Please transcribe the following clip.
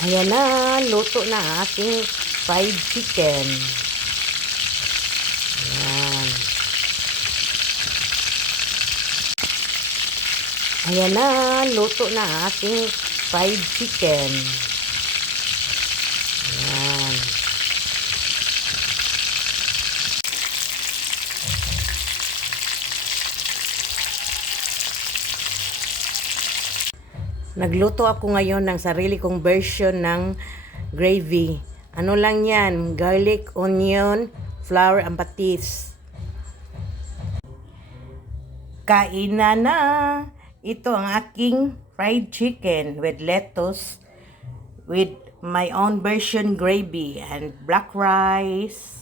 Ayan na, luto na aking fried chicken. Ayan. Ayan na, luto na aking fried chicken. Ayan. Nagluto ako ngayon ng sarili kong version ng gravy. Ano lang yan? Garlic, onion, flour, and patis. Kainan na! Ito ang aking fried chicken with lettuce, with my own version gravy and black rice.